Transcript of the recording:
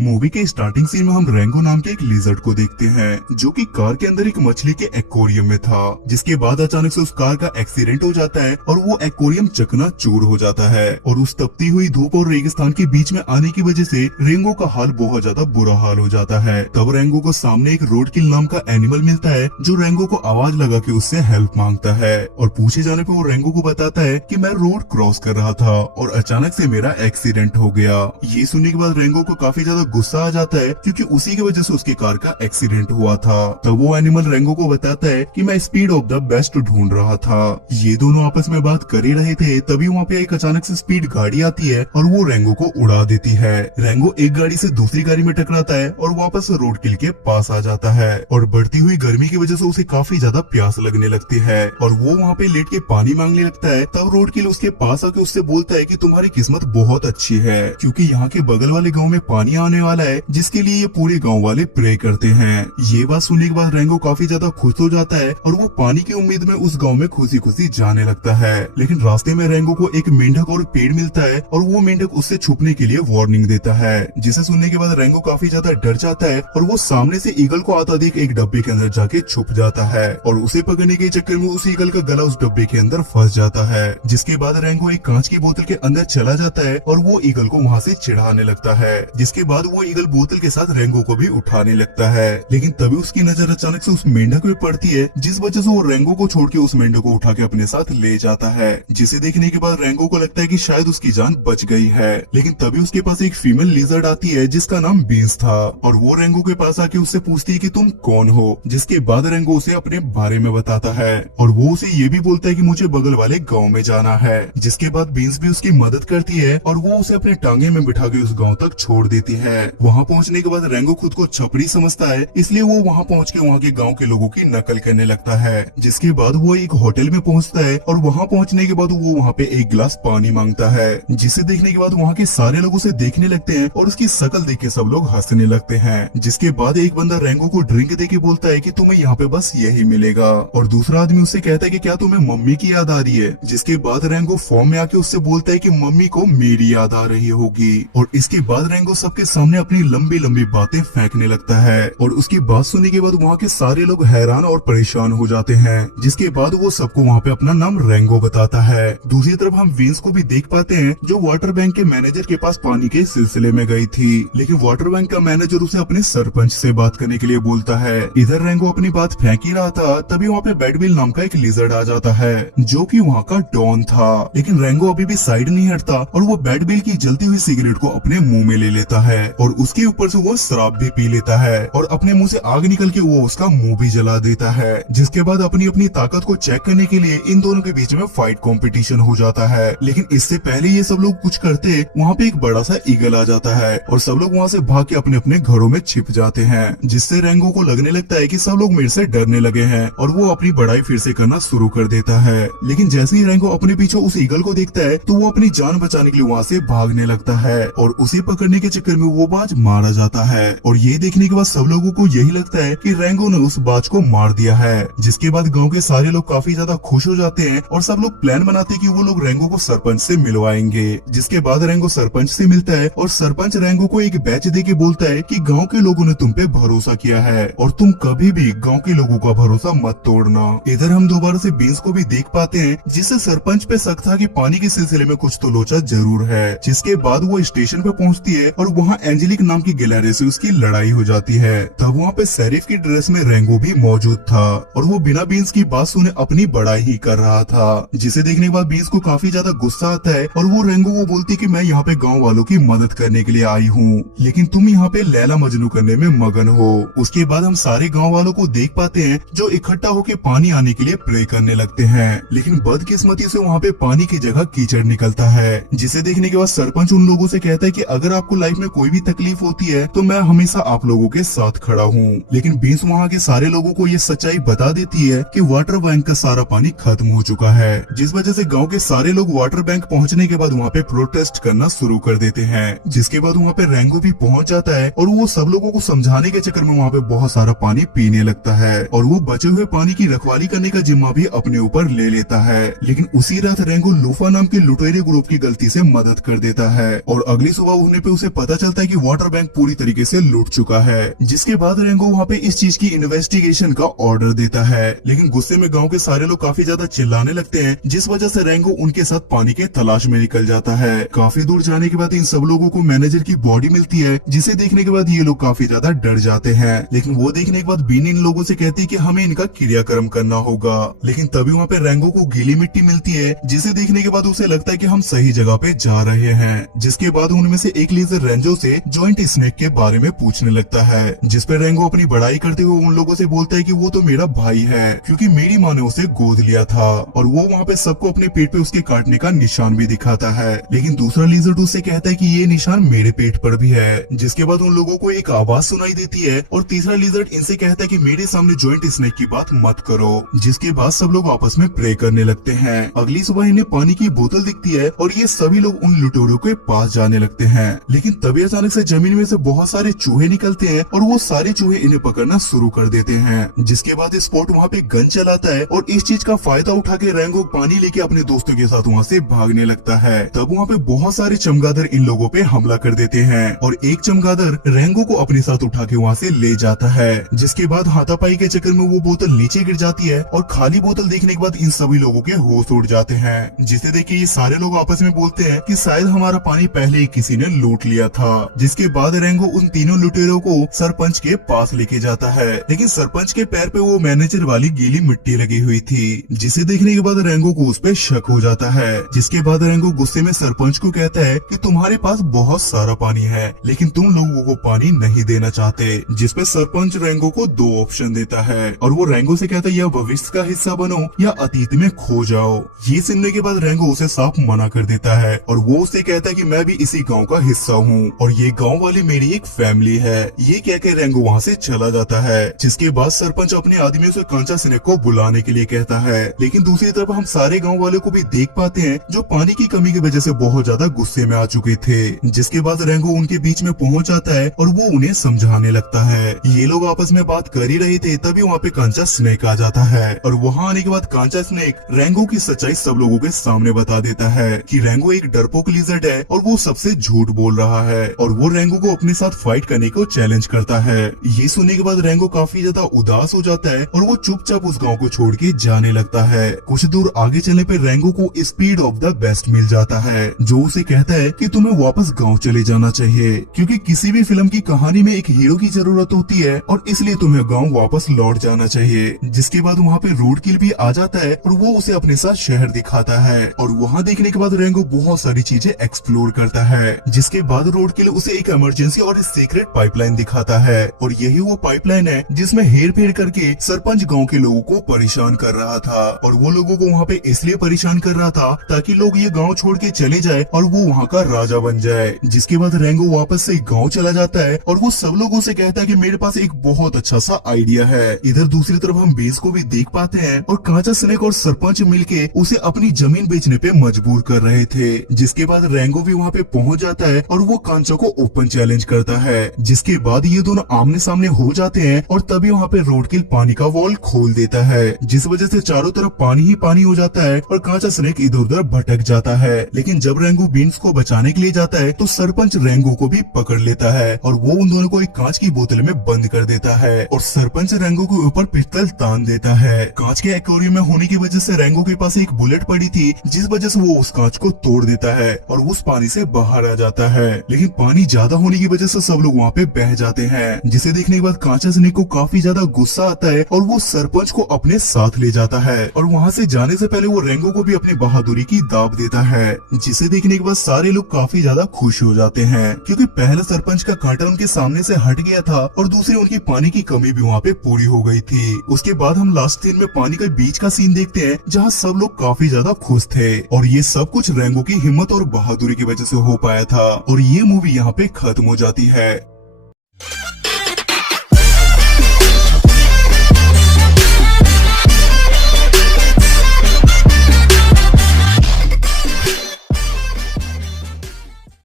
Movie के starting scene में हम रेंगो नाम के एक लिजर्ड को देखते हैं जो कि कार के अंदर एक मछली के एक्वेरियम में था, जिसके बाद अचानक से उस कार का एक्सीडेंट हो जाता है और वो एक्वेरियम चकनाचूर हो जाता है। और उस तपती हुई धूप और रेगिस्तान के बीच में आने की वजह से रेंगो का हाल बहुत ज्यादा बुरा हाल हो जाता है। तब रेंगो को सामने एक रोडकिल नाम का एनिमल मिलता है जो रेंगो को आवाज लगा के उससे हेल्प मांगता है। और पूछे जाने पे वो रेंगो को बताता है कि मैं रोड क्रॉस कर रहा था और अचानक से मेरा एक्सीडेंट हो गया। ये सुनने के बाद रेंगो को काफी ज्यादा गुस्सा आ जाता है क्योंकि उसी की वजह से उसकी कार का एक्सीडेंट हुआ था। तब वो एनिमल रेंगो को बताता है कि मैं स्पीड ऑफ द बेस्ट ढूंढ रहा था। ये दोनों आपस में बात कर ही रहे थे, तभी वहाँ पे एक अचानक से स्पीड गाड़ी आती है और वो रेंगो को उड़ा देती है। रेंगो एक गाड़ी से दूसरी गाड़ी में टकराता है और वापस रोड किल के पास आ जाता है। और बढ़ती हुई गर्मी की वजह से उसे काफी ज्यादा प्यास लगने लगती है और वो वहाँ पे लेट के पानी मांगने लगता है। तब रोड किल उसके पास आके उससे बोलता है कि तुम्हारी किस्मत बहुत अच्छी है क्योंकि यहाँ के बगल वाले गाँव में पानी आने वाला है, जिसके लिए ये पूरे गांव वाले प्रे करते हैं। ये बात सुनने के बाद रेंगो काफी ज्यादा खुश हो जाता है और वो पानी की उम्मीद में उस गांव में खुशी खुशी जाने लगता है। लेकिन रास्ते में रेंगो को एक मेंढक और पेड़ मिलता है और वो मेंढक उससे छुपने के लिए वार्निंग देता है, जिसे सुनने के बाद रेंगो काफी ज्यादा डर जाता है और वो सामने से ईगल को आता देख एक डब्बे के अंदर जाके छुप जाता है और उसे पकड़ने के चक्कर में उस ईगल का गला उस डब्बे के अंदर फंस जाता है। जिसके बाद रेंगो एक कांच की बोतल के अंदर चला जाता है और वो ईगल को वहाँ से चिढ़ाने लगता है। जिसके बाद वो ईगल बोतल के साथ रेंगो को भी उठाने लगता है। लेकिन तभी उसकी नजर अचानक से उस मेंढक पे पड़ती है, जिस वजह से वो रेंगो को छोड़ के उस मेंढक को उठा के अपने साथ ले जाता है। जिसे देखने के बाद रेंगो को लगता है कि शायद उसकी जान बच गई है। लेकिन तभी उसके पास एक फीमेल लिजर्ड आती है जिसका नाम बीन्स था और वो रेंगो के पास आके उससे पूछती है कि तुम कौन हो। जिसके बाद रेंगो उसे अपने बारे में बताता है और वो उसे ये भी बोलता है कि मुझे बगल वाले गाँव में जाना है। जिसके बाद बीन्स भी उसकी मदद करती है और वो उसे अपने टांगे में बिठा के उस गाँव तक छोड़ देती है। वहाँ पहुँचने के बाद रेंगो खुद को छपरी समझता है, इसलिए वो वहाँ पहुँच के वहाँ के गांव के लोगों की नकल करने लगता है। जिसके बाद वो एक होटल में पहुँचता है और वहाँ पहुँचने के बाद वो वहाँ पे एक गिलास पानी मांगता है, जिसे देखने के बाद वहाँ के सारे लोग उसे देखने लगते हैं और उसकी शक्ल देख के सब लोग हंसने लगते हैं। जिसके बाद एक बंदा रेंगो को ड्रिंक दे के बोलता है कि तुम्हें यहाँ पे बस यही मिलेगा और दूसरा आदमी उससे कहता है कि क्या तुम्हें मम्मी की याद आ रही है। जिसके बाद रेंगो फॉर्म में आके उससे बोलता है कि मम्मी को मेरी याद आ रही होगी और इसके बाद रेंगो सबके सामने अपनी लंबी लंबी बातें फेंकने लगता है और उसकी बात सुनने के बाद वहाँ के सारे लोग हैरान और परेशान हो जाते हैं। जिसके बाद वो सबको वहाँ पे अपना नाम रेंगो बताता है। दूसरी तरफ हम विंस को भी देख पाते हैं जो वाटर बैंक के मैनेजर के पास पानी के सिलसिले में गई थी, लेकिन वाटर बैंक का मैनेजर उसे अपने सरपंच से बात करने के लिए बोलता है। इधर रेंगो अपनी बात फेंक ही रहा था, तभी वहाँ पे बैडविल नाम का एक लिजर्ड आ जाता है जो कि वहाँ का डॉन था। लेकिन रेंगो अभी भी साइड नहीं हटता और वो बैडविल की जलती हुई सिगरेट को अपने मुंह में ले लेता है और उसके ऊपर से वो शराब भी पी लेता है और अपने मुंह से आग निकल के वो उसका मुंह भी जला देता है। जिसके बाद अपनी अपनी ताकत को चेक करने के लिए इन दोनों के बीच में फाइट कंपटीशन हो जाता है। लेकिन इससे पहले ये सब लोग कुछ करते, वहाँ पे एक बड़ा सा ईगल आ जाता है और सब लोग वहाँ से भाग के अपने अपने घरों में छिप जाते हैं, जिससे रेंगो को लगने लगता है कि सब लोग मेरे से डरने लगे हैं और वो अपनी बड़ाई फिर से करना शुरू कर देता है। लेकिन जैसे ही रेंगो अपने पीछे उस ईगल को देखता है तो वो अपनी जान बचाने के लिए वहाँ से भागने लगता है और उसे पकड़ने के चक्कर में वो बाज मारा जाता है। और ये देखने के बाद सब लोगों को यही लगता है कि रेंगो ने उस बाज को मार दिया है। जिसके बाद गांव के सारे लोग काफी ज्यादा खुश हो जाते हैं और सब लोग प्लान बनाते हैं कि वो लोग रेंगो को सरपंच से मिलवाएंगे। जिसके बाद रेंगो सरपंच से मिलता है और सरपंच रेंगो को एक बैच दे के बोलता है कि गांव के लोगों ने तुम पे भरोसा किया है और तुम कभी भी गांव के लोगों का भरोसा मत तोड़ना। इधर हम दोबारा से बीन्स को भी देख पाते हैं, जिससे सरपंच पे शक था कि पानी के सिलसिले में कुछ तो लोचा जरूर है। जिसके बाद वो स्टेशन पे पहुंचती है और वहाँ एंजेलिक नाम की गिलहरी से उसकी लड़ाई हो जाती है। तब वहाँ पे शेरिफ की ड्रेस में रेंगो भी मौजूद था और वो बिना बीन्स की बात सुने अपनी बड़ाई ही कर रहा था, जिसे देखने के बाद बीन्स को काफी ज्यादा गुस्सा आता है और वो रेंगो को बोलती कि मैं यहाँ पे गांव वालों की मदद करने के लिए आई हूँ, लेकिन तुम यहाँ पे लैला मजनू करने में मगन हो। उसके बाद हम सारे गाँव वालों को देख पाते हैं जो इकट्ठा होकर पानी आने के लिए प्रे करने लगते हैं, लेकिन बदकिस्मती से वहाँ पे पानी की जगह कीचड़ निकलता है। जिसे देखने के बाद सरपंच उन लोगों से कहता है कि अगर आपको लाइफ में कोई भी तकलीफ होती है तो मैं हमेशा आप लोगों के साथ खड़ा हूँ। लेकिन बीन्स वहाँ के सारे लोगों को ये सच्चाई बता देती है कि वाटर बैंक का सारा पानी खत्म हो चुका है, जिस वजह से गांव के सारे लोग वाटर बैंक पहुँचने के बाद वहाँ पे प्रोटेस्ट करना शुरू कर देते हैं। जिसके बाद वहाँ पे रेंगो भी पहुँच जाता है और वो सब लोगों को समझाने के चक्कर में वहाँ पे बहुत सारा पानी पीने लगता है और वो बचे हुए पानी की रखवाली करने का जिम्मा भी अपने ऊपर ले लेता है। लेकिन उसी रात रेंगो लूफा नाम के लुटेरे ग्रुप की गलती से मदद कर देता है और अगली सुबह उठने पे उसे पता चलता है कि वाटर बैंक पूरी तरीके से लूट चुका है। जिसके बाद रेंगो वहाँ पे इस चीज की इन्वेस्टिगेशन का ऑर्डर देता है, लेकिन गुस्से में गाँव के सारे लोग काफी ज्यादा चिल्लाने लगते हैं, जिस वजह से रेंगो उनके साथ पानी के तलाश में निकल जाता है। काफी दूर जाने के बाद इन सब लोगों को मैनेजर की बॉडी मिलती है, जिसे देखने के बाद ये लोग काफी ज्यादा डर जाते हैं। लेकिन वो देखने के बाद बीन इन लोगों से कहती है कि हमें इनका क्रियाक्रम करना होगा। लेकिन तभी वहाँ पे रेंगो को गीली मिट्टी मिलती है, जिसे देखने के बाद उसे लगता है कि हम सही जगह पे जा रहे हैं। जिसके बाद उनमें से एक लीजर रेंजो से जॉइंट स्नेक के बारे में पूछने लगता है, जिस पे रेंगो अपनी बड़ाई करते हुए उन लोगों से बोलता है कि वो तो मेरा भाई है, क्योंकि मेरी माँ ने उसे गोद लिया था। और वो वहाँ पे सबको अपने पेट पे उसके काटने का निशान भी दिखाता है। लेकिन दूसरा लीजर उससे कहता है कि ये निशान मेरे पेट पर भी है। जिसके बाद उन लोगों को एक आवाज सुनाई देती है और तीसरा लीजर इनसे कहता है कि मेरे सामने जॉइंट स्नेक की बात मत करो। जिसके बाद सब लोग आपस में प्रे करने लगते हैं। अगली सुबह इन्हें पानी की बोतल दिखती है और ये सभी लोग उन लुटेरों के पास जाने लगते हैं। लेकिन तभी अचानक से जमीन में से बहुत सारे चूहे निकलते हैं और वो सारे चूहे इन्हें पकड़ना शुरू कर देते हैं। जिसके बाद स्पॉट वहाँ पे गन चलाता है और इस चीज का फायदा उठा के रेंगो पानी लेके अपने दोस्तों के साथ वहाँ से भागने लगता है। तब वहाँ पे बहुत सारे चमगादड़ इन लोगों पे हमला कर देते हैं और एक चमगादड़ रेंगो को अपने साथ उठा के वहाँ से ले जाता है। जिसके बाद हाथापाई के चक्कर में वो बोतल नीचे गिर जाती है और खाली बोतल देखने के बाद इन सभी लोगों के होश उड़ जाते हैं। जिसे देख के ये सारे लोग आपस में बोलते हैं कि शायद हमारा पानी पहले ही किसी ने लूट लिया था। जिसके बाद रेंगो उन तीनों लुटेरों को सरपंच के पास लेके जाता है, लेकिन सरपंच के पैर पे वो मैनेजर वाली गीली मिट्टी लगी हुई थी, जिसे देखने के बाद रेंगो को उस पे शक हो जाता है। जिसके बाद रेंगो गुस्से में सरपंच को कहता है कि तुम्हारे पास बहुत सारा पानी है, लेकिन तुम लोगों को पानी नहीं देना चाहते। जिसपे सरपंच रेंगो को दो ऑप्शन देता है और वो रेंगो से कहता है या भविष्य का हिस्सा बनो या अतीत में खो जाओ। ये सुनने के बाद रेंगो उसे साफ मना कर देता है और वो उसे कहता है कि मैं भी इसी गांव का हिस्सा हूँ और ये गांव वाली मेरी एक फैमिली है। ये कहकर रेंगो वहाँ से चला जाता है। जिसके बाद सरपंच अपने आदमियों से कांचा स्नेक को बुलाने के लिए कहता है, लेकिन दूसरी तरफ हम सारे गाँव वाले को भी देख पाते हैं जो पानी की कमी की वजह से बहुत ज्यादा गुस्से में आ चुके थे। जिसके बाद रेंगो उनके बीच में पहुंच जाता है और वो उन्हें समझाने लगता है। ये लोग आपस में बात कर ही रहे थे, तभी वहाँ पे कांचा स्नेक आ जाता है और वहाँ आने के बाद कांचा स्नेक रेंगो की सच्चाई सब लोगों के सामने बता देता है कि रेंगो एक डरपोक लिजर्ड है और वो सबसे झूठ बोल रहा है और वो रेंगो को अपने साथ फाइट करने को चैलेंज करता है। ये सुनने के बाद रेंगो काफी ज्यादा उदास हो जाता है और वो चुपचाप उस गाँव को छोड़ के जाने लगता है। कुछ दूर आगे चलने पे रेंगो को स्पीड ऑफ द बेस्ट मिल जाता है, जो उसे कहता है कि तुम्हें वापस गाँव चले जाना चाहिए, क्योंकि किसी भी फिल्म की कहानी में एक हीरो की जरूरत होती है और इसलिए तुम्हें गाँव वापस लौट जाना चाहिए। जिसके बाद वहाँ पे रोड किल भी आ जाता है और वो उसे अपने साथ शहर दिखाता है और वहाँ देखने के बाद रेंगो बहुत सारी चीजें एक्सप्लोर करता है। जिसके बाद रोड किल उसे एक इमरजेंसी और सीक्रेट पाइपलाइन दिखाता है और यही वो पाइपलाइन है जिसमें हेर फेर करके सरपंच गाँव के लोगों को परेशान कर रहा था और वो लोगों को वहाँ पे इसलिए परेशान कर रहा था ताकि लोग ये गाँव छोड़ के चले जाए और वो वहाँ का राजा बन जाए। जिसके बाद रेंगो वापस से गाँव चला जाता है और वो सब लोगों से कहता है कि मेरे पास एक बहुत अच्छा सा आइडिया है। इधर दूसरी तरफ हम बेस को भी देख पाते हैं और कांचा स्नेक और सरपंच मिलके उसे अपनी जमीन बेचने पे मजबूर कर रहे थे। जिसके बाद रेंगो भी वहाँ पे पहुँच जाता है और वो कांचा को ओपन चैलेंज करता है। जिसके बाद ये दोनों आमने सामने हो जाते हैं और तभी वहाँ पे रोड किल पानी का वॉल खोल देता है, जिस वजह से चारों तरफ पानी ही पानी हो जाता है और कांचा स्नेक इधर उधर भटक जाता है। लेकिन जब रेंगो बीन्स को बचाने के लिए जाता है तो सरपंच रेंगो को भी पकड़ लेता है और वो उन दोनों को एक कांच की बोतल में बंद कर देता है और सरपंच रेंगो के ऊपर पिस्टल तान देता है। कांच के एक्वेरियम में होने की वजह से रेंगो के पास एक बुलेट पड़ी थी, जिस वजह से वो उस कांच को तोड़ देता है और उस पानी से बाहर आ जाता है। लेकिन पानी ज्यादा होने की वजह से सब लोग वहाँ पे बह जाते हैं, जिसे देखने के बाद कांचा स्नेक को काफी ज्यादा गुस्सा आता है और वो सरपंच को अपने साथ ले जाता है और वहाँ से जाने से पहले वो रेंगो को भी अपनी बहादुरी की दाब देता है, जिसे देखने के बाद सारे लोग काफी ज्यादा खुश हो जाते हैं, क्योंकि पहला सरपंच का कांटा उनके सामने से हट गया था और दूसरी उनकी पानी की कमी भी वहाँ पे पूरी हो गई थी। उसके बाद हम लास्ट सीन में पानी के बीच का सीन देखते हैं, जहाँ सब लोग काफी ज्यादा खुश थे और ये सब कुछ रेंगो की हिम्मत और बहादुरी की वजह से हो पाया था और ये मूवी यहाँ पे खत्म हो जाती है।